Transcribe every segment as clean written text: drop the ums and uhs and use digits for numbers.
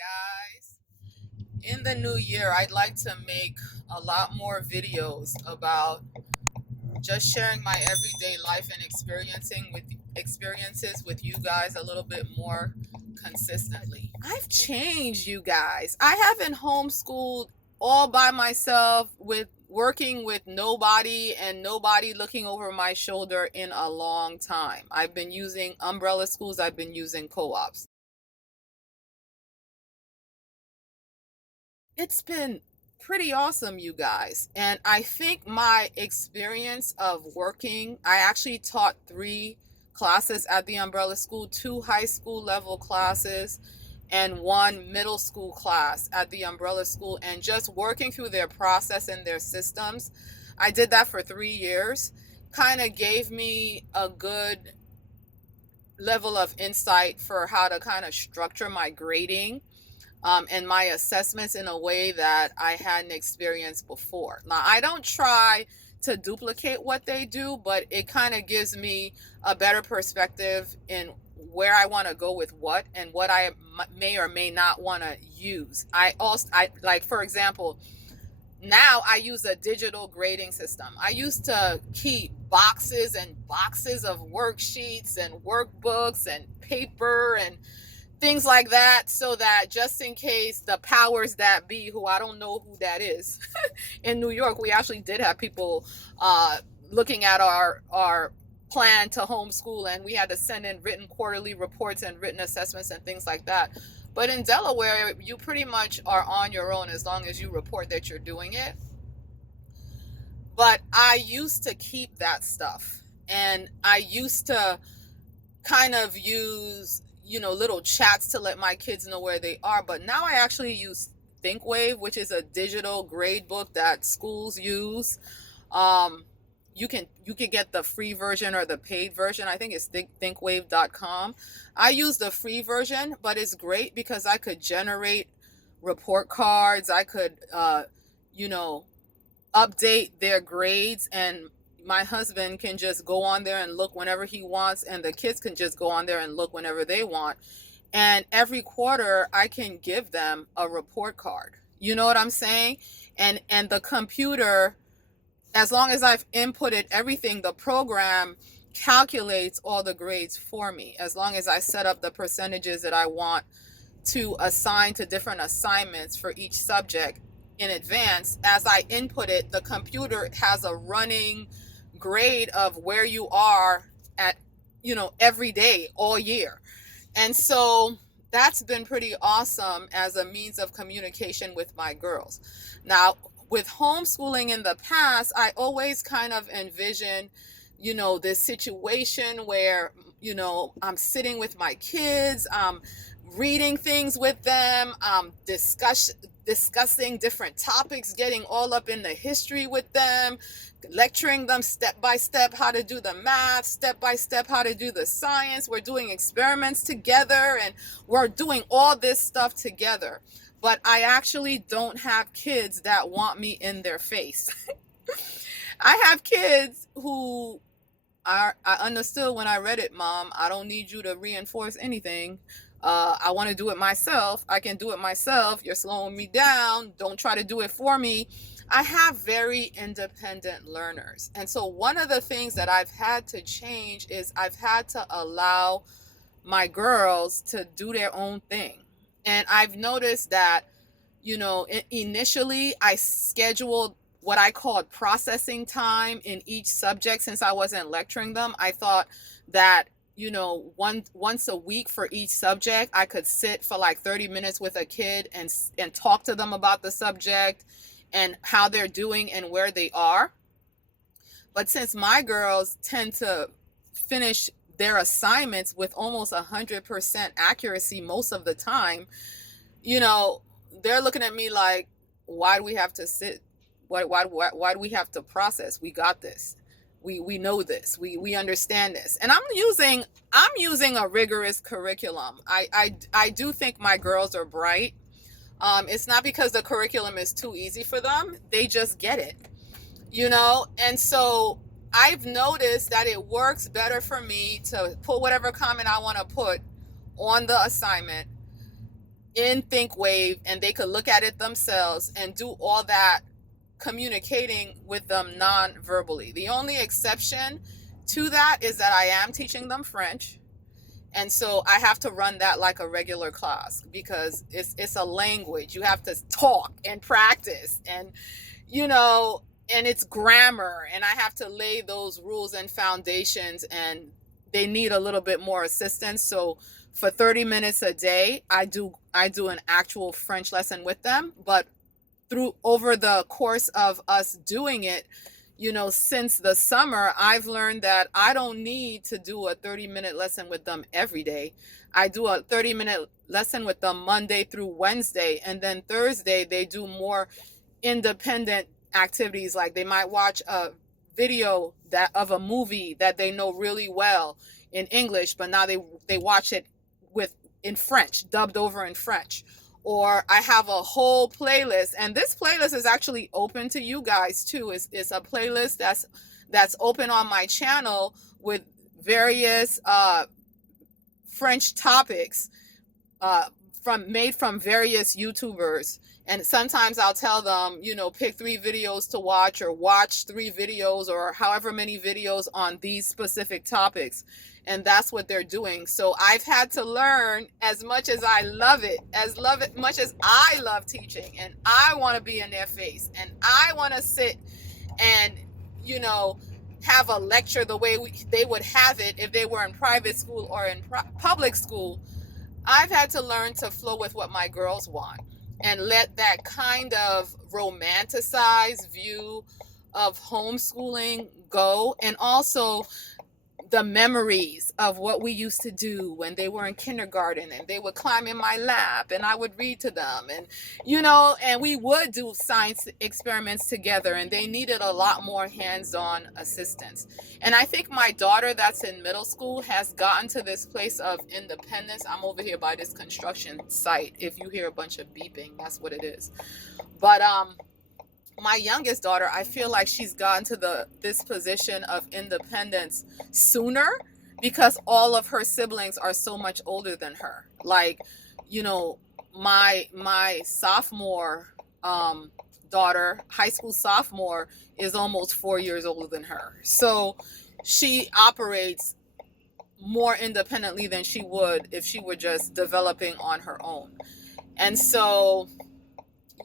guys. In the new year, I'd like to make a lot more videos about just sharing my everyday life and experiences with you guys a little bit more consistently. I've changed, you guys. I haven't homeschooled all by myself with working with nobody and nobody looking over my shoulder in a long time. I've been using umbrella schools, I've been using co-ops. It's been pretty awesome, you guys. And I think my experience of working, I actually taught 3 classes at the umbrella school, 2 high school level classes, and 1 middle school class at the umbrella school, and just working through their process and their systems. I did that for 3 years. Kind of gave me a good level of insight for how to kind of structure my grading and my assessments in a way that I hadn't experienced before. Now, I don't try to duplicate what they do, but it kind of gives me a better perspective in where I want to go with what and what I may or may not want to use. I like, for example, now I use a digital grading system. I used to keep boxes and boxes of worksheets and workbooks and paper and things like that, so that just in case the powers that be, who I don't know who that is, in New York, we actually did have people looking at our plan to homeschool, and we had to send in written quarterly reports and written assessments and things like that. But in Delaware, you pretty much are on your own as long as you report that you're doing it. But I used to keep that stuff, and I used to kind of use little chats to let my kids know where they are. But now I actually use ThinkWave, which is a digital grade book that schools use. You can get the free version or the paid version. I think it's thinkwave.com. I use the free version, but it's great because I could generate report cards. I could you know update their grades, and my husband can just go on there and look whenever he wants, and the kids can just go on there and look whenever they want. And every quarter I can give them a report card. You know what I'm saying? And the computer, as long as I've inputted everything, the program calculates all the grades for me, as long as I set up the percentages that I want to assign to different assignments for each subject in advance. As I input it, the computer has a running grade of where you are at, every day, all year. And so that's been pretty awesome as a means of communication with my girls. Now, with homeschooling in the past, I always kind of envisioned, this situation where, I'm sitting with my kids, reading things with them, discussing different topics, getting all up in the history with them, lecturing them step by step how to do the math, step by step how to do the science. We're doing experiments together, and we're doing all this stuff together. But I actually don't have kids that want me in their face. I have kids who I understood when I read it, Mom. I don't need you to reinforce anything. I want to do it myself. I can do it myself. You're slowing me down. Don't try to do it for me. I have very independent learners. And so one of the things that I've had to change is I've had to allow my girls to do their own thing. And I've noticed that, initially I scheduled what I called processing time in each subject. Since I wasn't lecturing them, I thought that, once a week for each subject, I could sit for like 30 minutes with a kid and talk to them about the subject and how they're doing and where they are. But since my girls tend to finish their assignments with almost 100% accuracy most of the time, they're looking at me like, why do we have to sit? Why do we have to process? We got this. We know this. We understand this. And I'm using a rigorous curriculum. I do think my girls are bright. It's not because the curriculum is too easy for them. They just get it, And so I've noticed that it works better for me to put whatever comment I want to put on the assignment, in ThinkWave, and they could look at it themselves and do all that communicating with them non-verbally. The only exception to that is that I am teaching them French. And so I have to run that like a regular class because it's a language. You have to talk and practice and, you know, and it's grammar, and I have to lay those rules and foundations, and they need a little bit more assistance. So for 30 minutes a day, I do an actual French lesson with them, but through over the course of us doing it, you know, since the summer, I've learned that I don't need to do a 30-minute lesson with them every day. I do a 30-minute lesson with them Monday through Wednesday, and then Thursday they do more independent activities, like they might watch a video that of a movie that they know really well in English, but now they watch it with in French, dubbed over in French. Or I have a whole playlist, and this playlist is actually open to you guys too. It's a playlist that's open on my channel with various French topics made from various YouTubers. And sometimes I'll tell them, you know, pick 3 videos to watch, or watch 3 videos, or however many videos on these specific topics. And that's what they're doing. So I've had to learn, as much as I love it, much as I love teaching, and I want to be in their face, and I want to sit and, you know, have a lecture the way they would have it if they were in private school or in public school. I've had to learn to flow with what my girls want and let that kind of romanticized view of homeschooling go, and also the memories of what we used to do when they were in kindergarten and they would climb in my lap and I would read to them, and, you know, and we would do science experiments together, and they needed a lot more hands-on assistance. And I think my daughter that's in middle school has gotten to this place of independence. I'm over here by this construction site. If you hear a bunch of beeping, that's what it is. But my youngest daughter, I feel like she's gotten to this position of independence sooner because all of her siblings are so much older than her. Like, you know, my sophomore daughter, high school sophomore, is almost 4 years older than her. So she operates more independently than she would if she were just developing on her own. And so,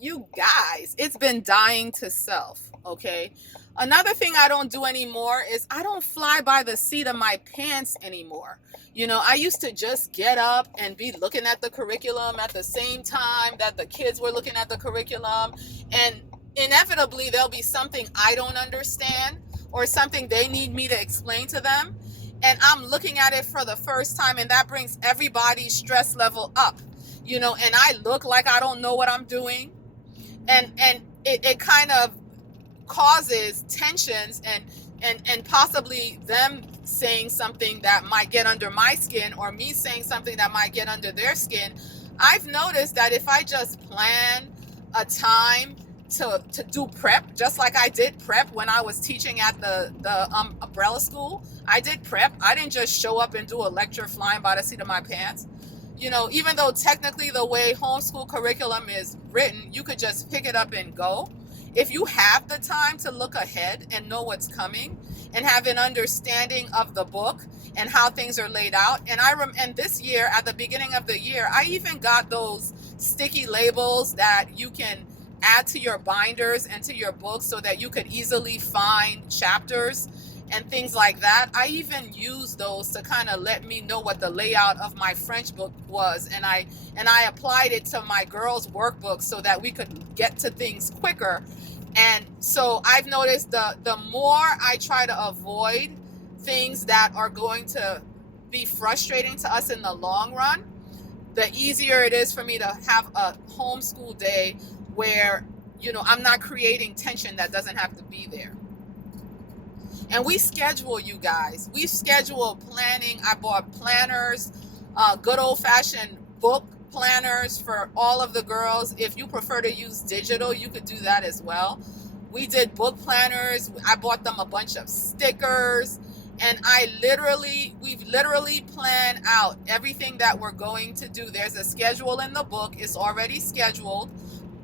you guys, it's been dying to self, okay? Another thing I don't do anymore is I don't fly by the seat of my pants anymore. You know, I used to just get up and be looking at the curriculum at the same time that the kids were looking at the curriculum, and inevitably there'll be something I don't understand or something they need me to explain to them, and I'm looking at it for the first time, and that brings everybody's stress level up, you know, and I look like I don't know what I'm doing. And it kind of causes tensions and possibly them saying something that might get under my skin, or me saying something that might get under their skin. I've noticed that if I just plan a time to do prep, just like I did prep when I was teaching at the umbrella school, I did prep. I didn't just show up and do a lecture flying by the seat of my pants. You know, even though technically the way homeschool curriculum is written, you could just pick it up and go. If you have the time to look ahead and know what's coming and have an understanding of the book and how things are laid out. And this year, at the beginning of the year, I even got those sticky labels that you can add to your binders and to your books so that you could easily find chapters and things like that. I even use those to kind of let me know what the layout of my French book was, and I applied it to my girls' workbook so that we could get to things quicker. And so I've noticed the more I try to avoid things that are going to be frustrating to us in the long run, the easier it is for me to have a homeschool day where, you know, I'm not creating tension that doesn't have to be there. And we schedule, you guys. We schedule planning. I bought planners, good old-fashioned book planners for all of the girls. If you prefer to use digital, you could do that as well. We did book planners. I bought them a bunch of stickers, And we've literally planned out everything that we're going to do. There's a schedule in the book. It's already scheduled,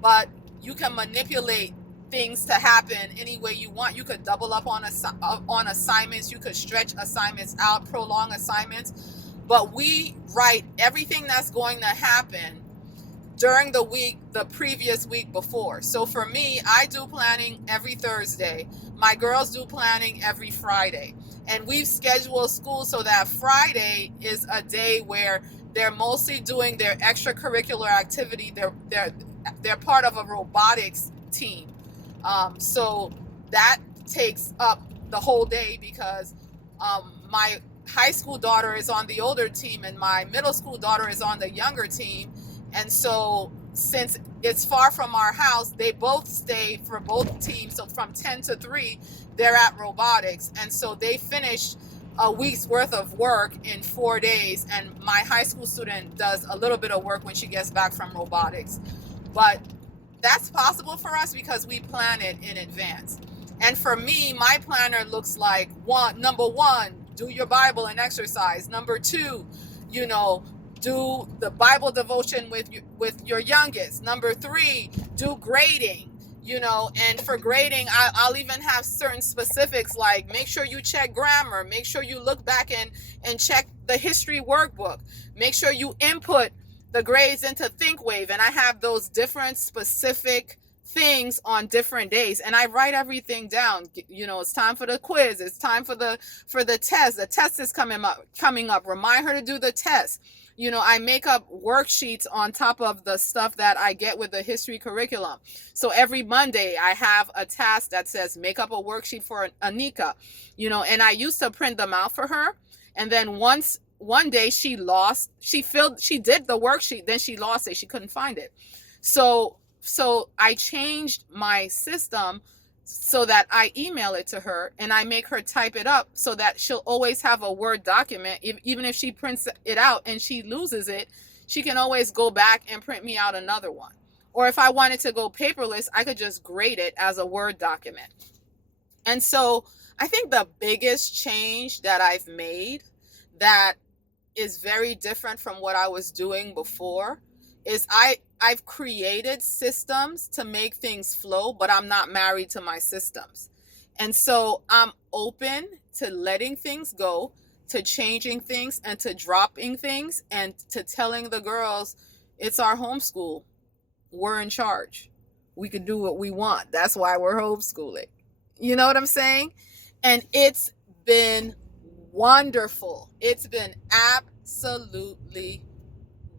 but you can manipulate things to happen any way you want. You could double up on assignments. You could stretch assignments out, prolong assignments. But we write everything that's going to happen during the week, the previous week before. So for me, I do planning every Thursday. My girls do planning every Friday. And we've scheduled school so that Friday is a day where they're mostly doing their extracurricular activity. They're part of a robotics team. So that takes up the whole day because my high school daughter is on the older team and my middle school daughter is on the younger team. And so since it's far from our house, they both stay for both teams. So from 10 to 3, they're at robotics. And so they finish a week's worth of work in 4 days. And my high school student does a little bit of work when she gets back from robotics. But that's possible for us because we plan it in advance. And for me, my planner looks like number one, do your Bible and exercise. Number 2, do the Bible devotion with your youngest. Number 3, do grading, and for grading, I'll even have certain specifics like make sure you check grammar, make sure you look back and check the history workbook, make sure you input the grades into ThinkWave. And I have those different specific things on different days, and I write everything down. It's time for the quiz, it's time for the test. The test is coming up. Remind her to do the test. I make up worksheets on top of the stuff that I get with the history curriculum. So every Monday I have a task that says make up a worksheet for Anika, and I used to print them out for her. And then one day she did the worksheet, then she lost it. She couldn't find it. So I changed my system so that I email it to her and I make her type it up so that she'll always have a Word document. Even if she prints it out and she loses it, she can always go back and print me out another one. Or if I wanted to go paperless, I could just grade it as a Word document. And so I think the biggest change that I've made that is very different from what I was doing before is I've created systems to make things flow, but I'm not married to my systems. And so I'm open to letting things go, to changing things, and to dropping things, and to telling the girls, it's our homeschool. We're in charge. We can do what we want. That's why we're homeschooling. You know what I'm saying? And it's been wonderful. It's been absolutely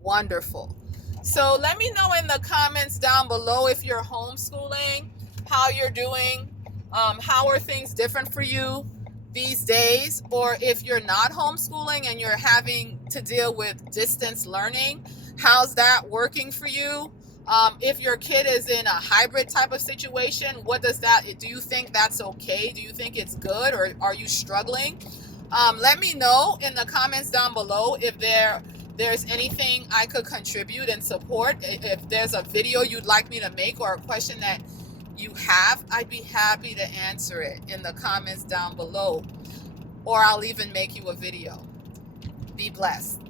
wonderful. So let me know in the comments down below if you're homeschooling, how you're doing, how are things different for you these days, or if you're not homeschooling and you're having to deal with distance learning, how's that working for you? If your kid is in a hybrid type of situation, do you think that's okay? Do you think it's good, or are you struggling? Let me know in the comments down below if there's anything I could contribute and support. If there's a video you'd like me to make or a question that you have, I'd be happy to answer it in the comments down below, or I'll even make you a video. Be blessed.